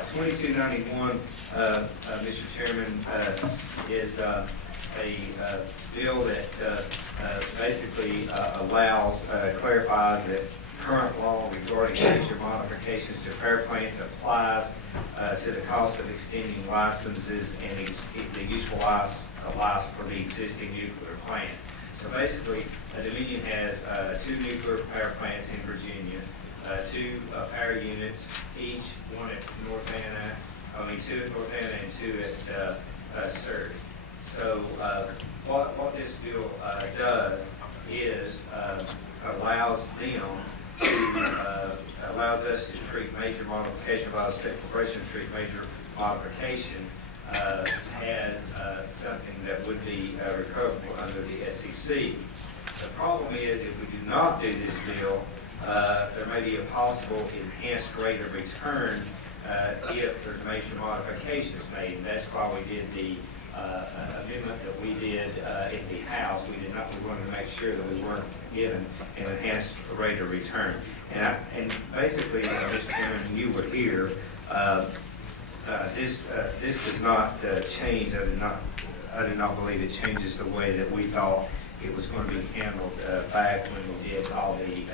2291, Mr. Chairman, is a bill that basically clarifies that current law regarding major modifications to power plants applies to the cost of extending licenses and the useful life for the existing nuclear plants. So basically, Dominion has 2 nuclear power plants in Virginia, 2 power units, each one at North Anna, 2 at North Anna and 2 at Surrey. So what this bill does is allows us to treat major modification, allows State Corporation to treat major modification as something that would be recoverable under the SEC. The problem is, if we do not do this bill, there may be a possible enhanced rate of return if there's major modifications made. And that's why we did the amendment that we did in the House. We wanted to make sure that we weren't given an enhanced rate of return. And basically, Mr. Chairman, when you were here, this does not change. I do not believe it changes the way that we thought it was going to be handled back when we did all the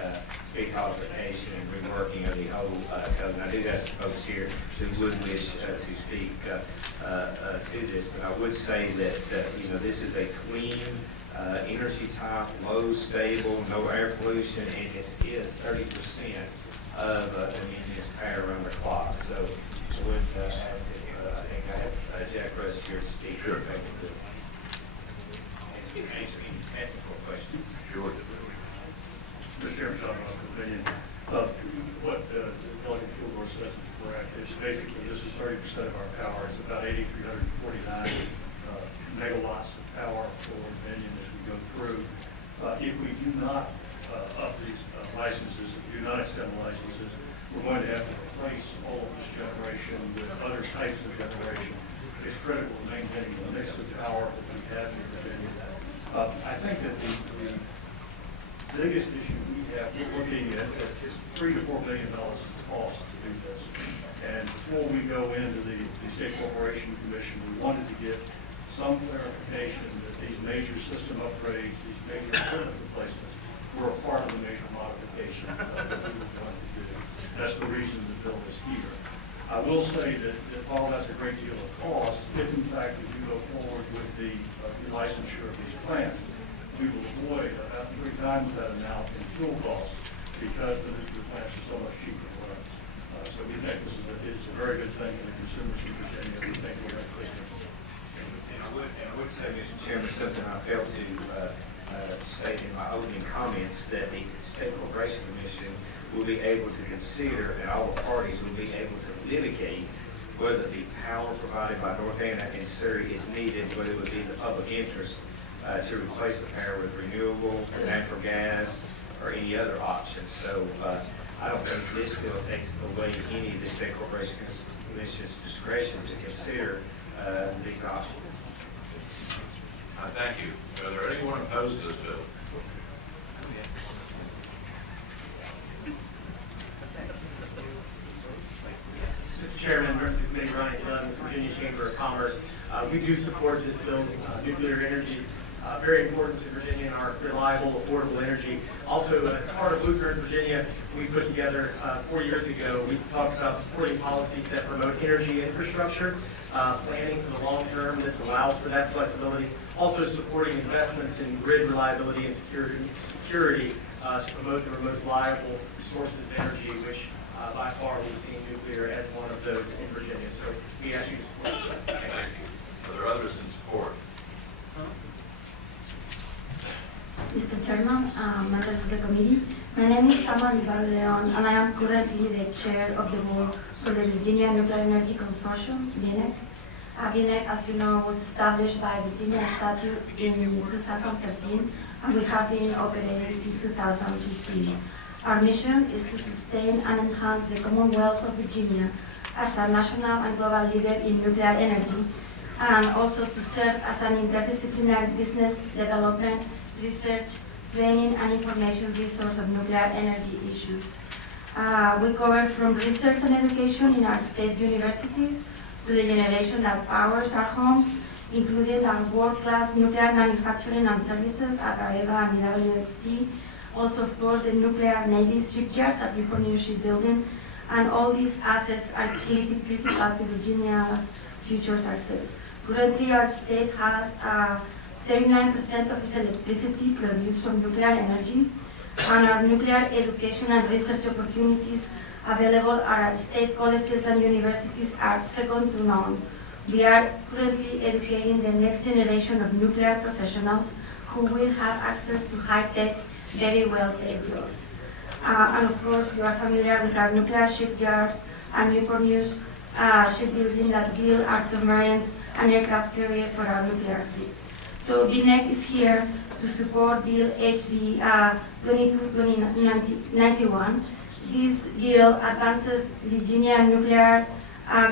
pre-qualification and reworking of the whole code. And I do have some folks here who would wish to speak to this, but I would say that this is a clean energy type, low, stable, no air pollution, and it is 30% of Dominion's power around the clock. So I would I think I have Jack Russ here to speak. Sure. Answer any technical questions. Sure. Mr. Chairman, talking about opinion, what the Delegate Kilgore says is correct. It's basically, this is 30% of our power. It's about 8,349 megawatts of power for Dominion as we go through. If we do not up these licenses, if we do not extend the licenses, we're going to have to replace all of this generation with other types of generation. It's critical to maintaining the mix of power that we have in Virginia. I think that the biggest issue we have, we're looking at $3 to $4 billion of cost to do this. And before we go into the State Corporation Commission, we wanted to get some clarification that these major system upgrades, these major equipment replacements were a part of the major modification that we were going to do. That's the reason the bill is here. I will say that while that's a great deal of cost, if in fact we do go forward with the licensure of these plants, we will avoid about 3 times that amount in fuel costs because the nuclear plants are so much cheaper to run. So we think this is a very good thing, and the consumers in Virginia, we think we're going to clean it. And I would say, Mr. Chairman, something I failed to state in my opening comments, that the State Corporation Commission will be able to consider, and all the parties will be able to litigate whether the power provided by North Anna and Surrey is needed, whether it would be in the public interest to replace the power with renewable, natural gas, or any other option. So I don't think this bill takes away any of the State Corporation Commission's discretion to consider these options. Thank you. Are there anyone opposed to this bill? Mr. Chairman, members of the committee, Ryan Dunn, Virginia Chamber of Commerce. We do support this bill. Nuclear energy is very important to Virginia and our reliable, affordable energy. Also, as part of Lutheran Virginia, we put together 4 years ago, we talked about supporting policies that promote energy infrastructure, planning for the long term. This allows for that flexibility. Also supporting investments in grid reliability and security to promote the most reliable sources of energy, which by far we've seen nuclear as one of those in Virginia. So we ask you to support that. Thank you. Are there others in support? Mr. Chairman, members of the committee, my name is Tamara Leon, and I am currently the chair of the board for the Virginia Nuclear Energy Consortium, VNEC. VNEC, as you know, was established by Virginia statute in 2013, and we have been operating since 2015. Our mission is to sustain and enhance the Commonwealth of Virginia as a national and global leader in nuclear energy, and also to serve as an interdisciplinary business development, research, training, and information resource of nuclear energy issues. We cover from research and education in our state universities to the generation that powers our homes, including our world-class nuclear manufacturing and services at Areva and WST. Also, of course, the nuclear Navy shipyards at Newport News Shipbuilding, and all these assets are critical to Virginia's future success. Currently, our state has 39% of its electricity produced from nuclear energy, and our nuclear education and research opportunities available at our state colleges and universities are second to none. We are currently educating the next generation of nuclear professionals who will have access to high-tech, very well-paid jobs. And of course, you are familiar with our nuclear shipyards and Newport News shipbuilding that build our submarines and aircraft carriers for our nuclear fleet. So BNEC is here to support Bill HB 22-2091. This bill advances Virginia nuclear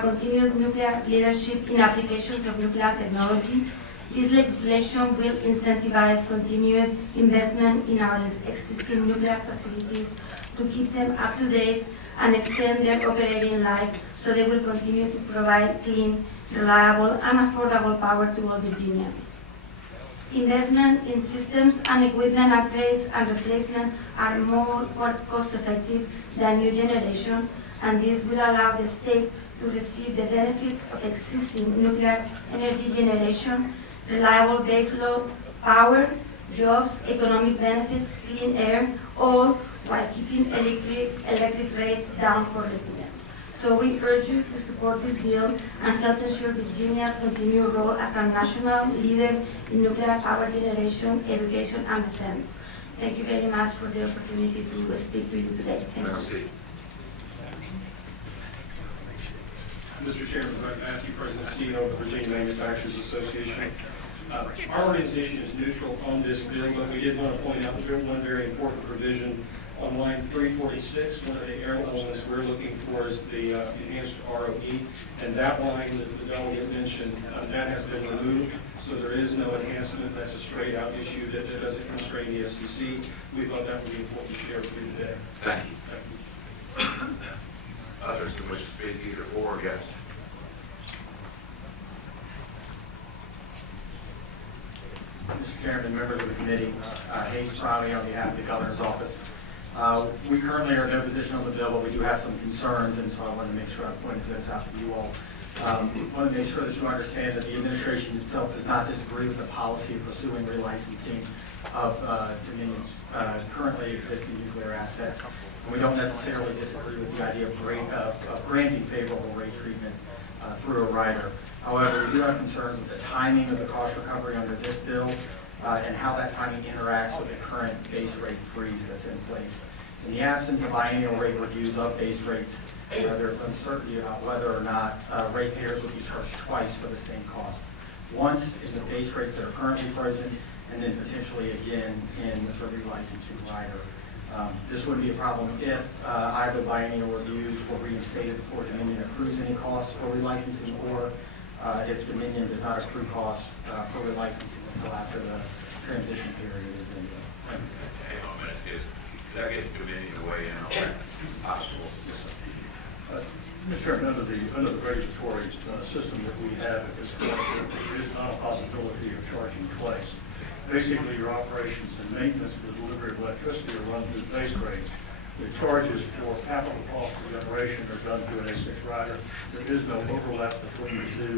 continued nuclear leadership in applications of nuclear technology. This legislation will incentivize continued investment in our existing nuclear facilities to keep them up to date and extend their operating life so they will continue to provide clean, reliable, and affordable power to all Virginians. Investment in systems and equipment upgrades and replacement are more cost-effective than new generation, and this will allow the state to receive the benefits of existing nuclear energy generation, reliable baseload power, jobs, economic benefits, clean air, all while keeping electric rates down for residents. So we urge you to support this bill and help ensure Virginia's continued role as a national leader in nuclear power generation, education, and defense. Thank you very much for the opportunity to speak to you today. Thank you. Merci. Mr. Chairman, Greg Massey, President and CEO of the Virginia Manufacturers Association. Our organization is neutral on this bill, but we did want to point out one very important provision on line 346. One of the elements we're looking for is the enhanced ROE, and that line that the delegate mentioned, that has been removed, so there is no enhancement. That's a straight-out issue that doesn't constrain the SEC. We thought that would be important to share with you today. Thank you. Thank you. Others who wish to speak either for or against? Mr. Chairman, members of the committee, Hayes Crowley on behalf of the Governor's Office. We currently are in no position on the bill, but we do have some concerns, and so I wanted to make sure I pointed this out to you all. I want to make sure that you understand that the administration itself does not disagree with the policy of pursuing relicensing of Dominion's currently existing nuclear assets. And we don't necessarily disagree with the idea of granting favorable rate treatment through a rider. However, we do have concerns with the timing of the cost recovery under this bill and how that timing interacts with the current base rate freeze that's in place. In the absence of biennial rate reviews of base rates, there's uncertainty about whether or not ratepayers will be charged twice for the same cost. Once is the base rates that are currently frozen, and then potentially again in the relicensing rider. This wouldn't be a problem if either biennial reviews were reinstated before Dominion accrues any costs for relicensing, or if Dominion does not accrue costs for relicensing until after the transition period is in. Hang on a minute. Could I get Committe to weigh in on that? Possible. Mr. Chairman, under the regulatory system that we have at this point, there is not a possibility of charging twice. Basically, your operations and maintenance for the delivery of electricity are run through base rates. The charges for capital cost of generation are done through an A6 rider. There is no overlap between the two.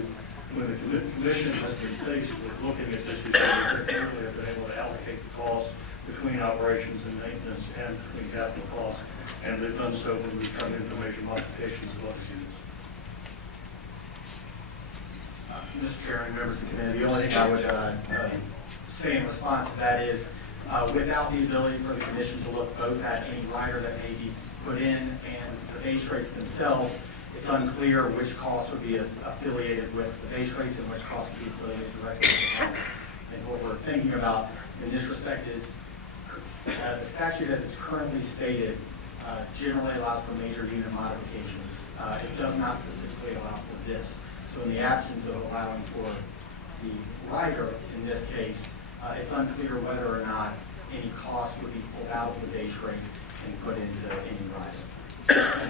When the commission has been faced with looking at this, we very clearly have been able to allocate the costs between operations and maintenance and between capital costs, and they've done so when we've come into major modifications of other units. Mr. Chairman, members of the committee, the only thing I would say in response to that is without the ability for the commission to look both at any rider that may be put in and the base rates themselves, it's unclear which costs would be affiliated with the base rates and which costs would be affiliated directly with the rider. And what we're thinking about in this respect is the statute as it's currently stated generally allows for major unit modifications. It does not specifically allow for this. So in the absence of allowing for the rider in this case, it's unclear whether or not any cost would be pulled out of the base rate and put into any rider. Yes,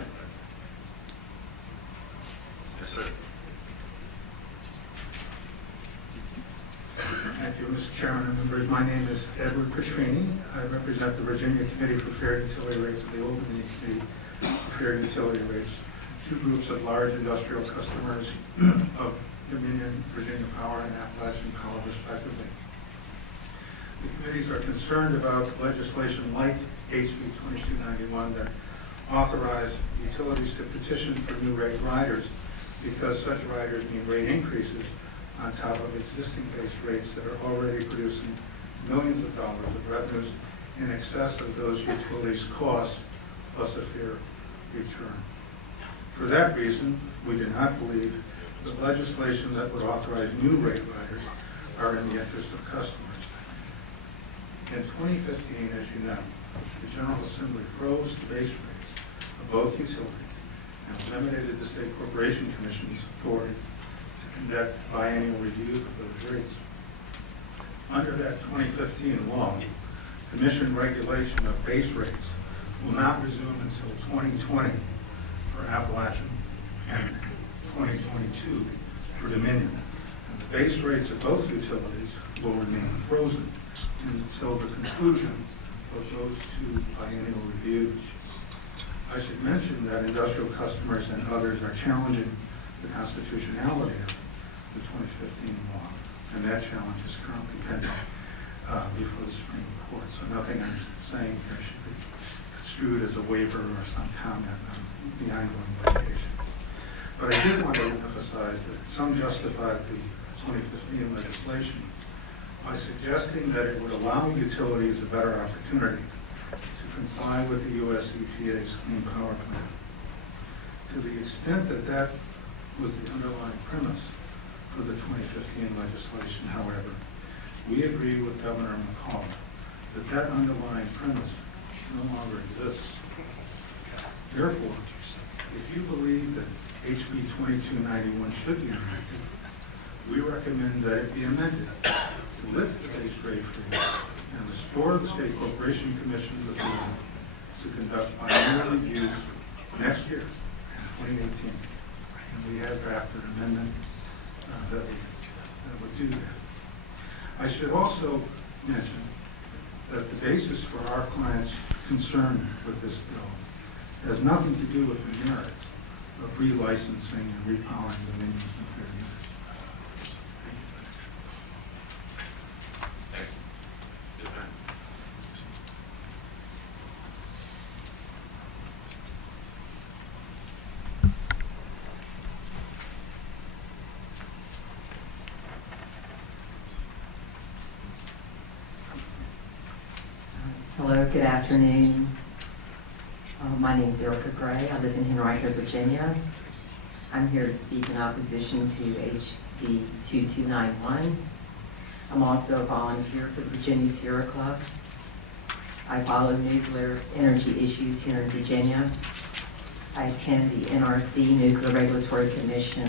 sir. Thank you, Mr. Chairman and members. My name is Edward Petrini. I represent the Virginia Committee for Fair Utility Rates of the Old Dominion City Fair Utility Rates, two groups of large industrial customers of Dominion, Virginia Power, and Appalachian Power, respectively. The committees are concerned about legislation like HB 2291 that authorize utilities to petition for new rate riders because such riders mean rate increases on top of existing base rates that are already producing millions of dollars of revenues in excess of those utilities' costs plus a fair return. For that reason, we do not believe that legislation that would authorize new rate riders are in the interest of customers. In 2015, as you know, the General Assembly froze the base rates of both utilities and eliminated the State Corporation Commission's authority to conduct biannual reviews of those rates. Under that 2015 law, Commission regulation of base rates will not resume until 2020 for Appalachian and 2022 for Dominion. And the base rates of both utilities will remain frozen until the conclusion of those two biennial reviews. I should mention that industrial customers and others are challenging the constitutionality of the 2015 law, and that challenge is currently pending before the Supreme Court. So nothing I'm saying here should be construed as a waiver or some comment on the ongoing litigation. But I did want to emphasize that some justified the 2015 legislation by suggesting that it would allow utilities a better opportunity to comply with the U.S. EPA's Clean Power Plan. To the extent that that was the underlying premise for the 2015 legislation, however, we agree with Governor McCall that that underlying premise no longer exists. Therefore, if you believe that HB 2291 should be enacted, we recommend that it be amended to lift the base rate freeze and restore the State Corporation Commission's authority to conduct biennial reviews next year, in 2018. And we have drafted an amendment that would do that. I should also mention that the basis for our clients' concern with this bill has nothing to do with the merits of relicensing and repowering Dominion's nuclear units. Thanks. Yes, ma'am. Hello, good afternoon. My name is Erica Gray. I live in Henrico, Virginia. I'm here to speak in opposition to HB 2291. I'm also a volunteer for the Virginia Sierra Club. I follow nuclear energy issues here in Virginia. I attend the NRC, Nuclear Regulatory Commission,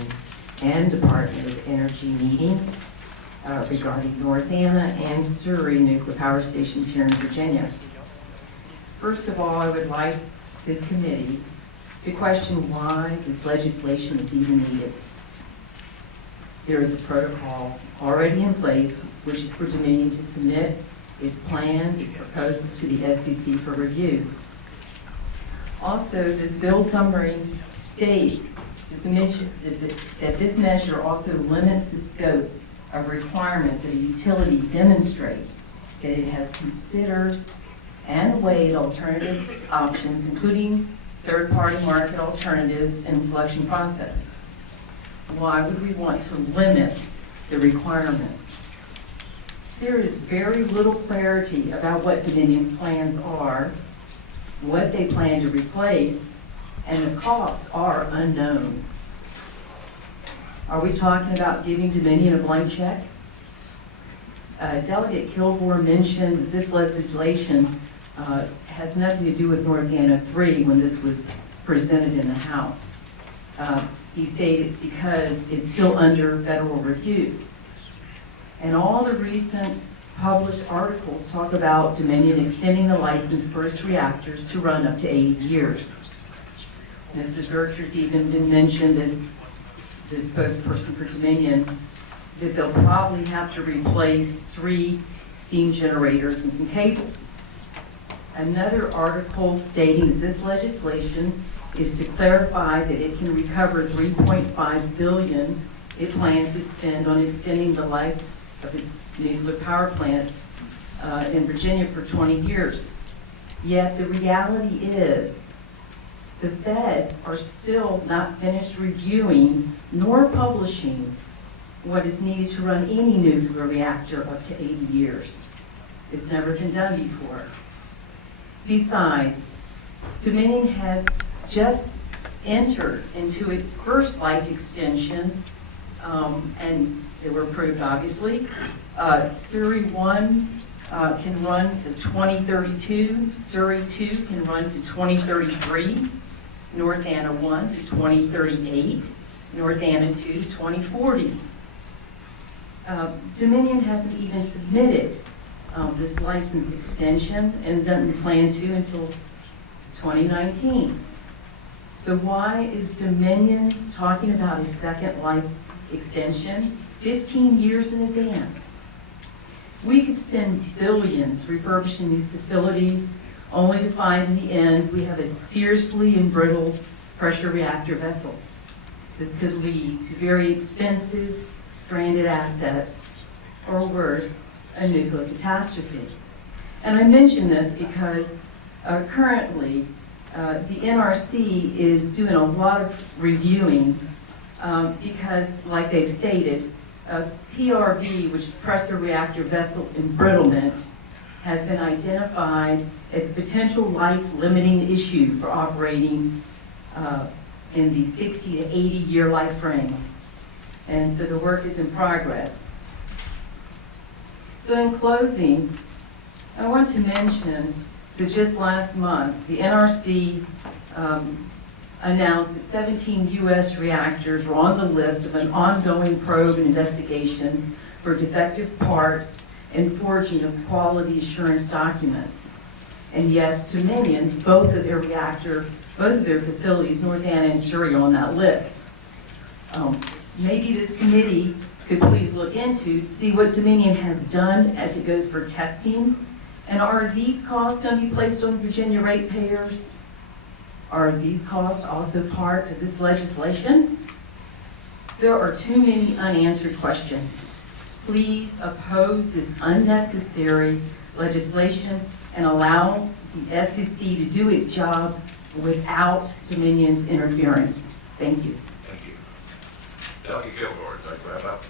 and Department of Energy meetings regarding North Anna and Surrey nuclear power stations here in Virginia. First of all, I would like this committee to question why this legislation is even needed. There is a protocol already in place, which is for Dominion to submit its plans, its proposals to the SEC for review. Also, this bill summary states that this measure also limits the scope of requirement that a utility demonstrate that it has considered and weighed alternative options, including third-party market alternatives and selection process. Why would we want to limit the requirements? There is very little clarity about what Dominion plans are, what they plan to replace, and the costs are unknown. Are we talking about giving Dominion a blank check? Delegate Kilgore mentioned that this legislation has nothing to do with North Anna 3 when this was presented in the House. He stated it's because it's still under federal review. And all the recent published articles talk about Dominion extending the license for its reactors to run up to 80 years. Mr. Zurcher's even been mentioned as the spokesperson for Dominion, that they'll probably have to replace 3 steam generators and some cables. Another article stating that this legislation is to clarify that it can recover $3.5 billion it plans to spend on extending the life of its nuclear power plants in Virginia for 20 years. Yet the reality is the feds are still not finished reviewing nor publishing what is needed to run any nuclear reactor up to 80 years. It's never been done before. Besides, Dominion has just entered into its first life extension, and they were approved, obviously. Surrey 1 can run to 2032, Surrey 2 can run to 2033, North Anna 1 to 2038, North Anna 2 to 2040. Dominion hasn't even submitted this license extension and doesn't plan to until 2019. So why is Dominion talking about a second life extension 15 years in advance? We could spend billions refurbishing these facilities only to find in the end we have a seriously embrittled pressure reactor vessel. This could lead to very expensive stranded assets, or worse, a nuclear catastrophe. And I mention this because currently the NRC is doing a lot of reviewing because, like they've stated, PRV, which is pressure reactor vessel embrittlement, has been identified as a potential life-limiting issue for operating in the 60 to 80-year life frame. And so the work is in progress. So in closing, I want to mention that just last month, the NRC announced that 17 U.S. reactors were on the list of an ongoing probe and investigation for defective parts and forging of quality assurance documents. And yes, Dominion's, both of their facilities, North Anna and Surrey, are on that list. Maybe this committee could please look into, see what Dominion has done as it goes for testing, and are these costs going to be placed on Virginia ratepayers? Are these costs also part of this legislation? There are too many unanswered questions. Please oppose this unnecessary legislation and allow the SEC to do its job without Dominion's interference. Thank you. Thank you. Delegate Kilgore, would you like to wrap up?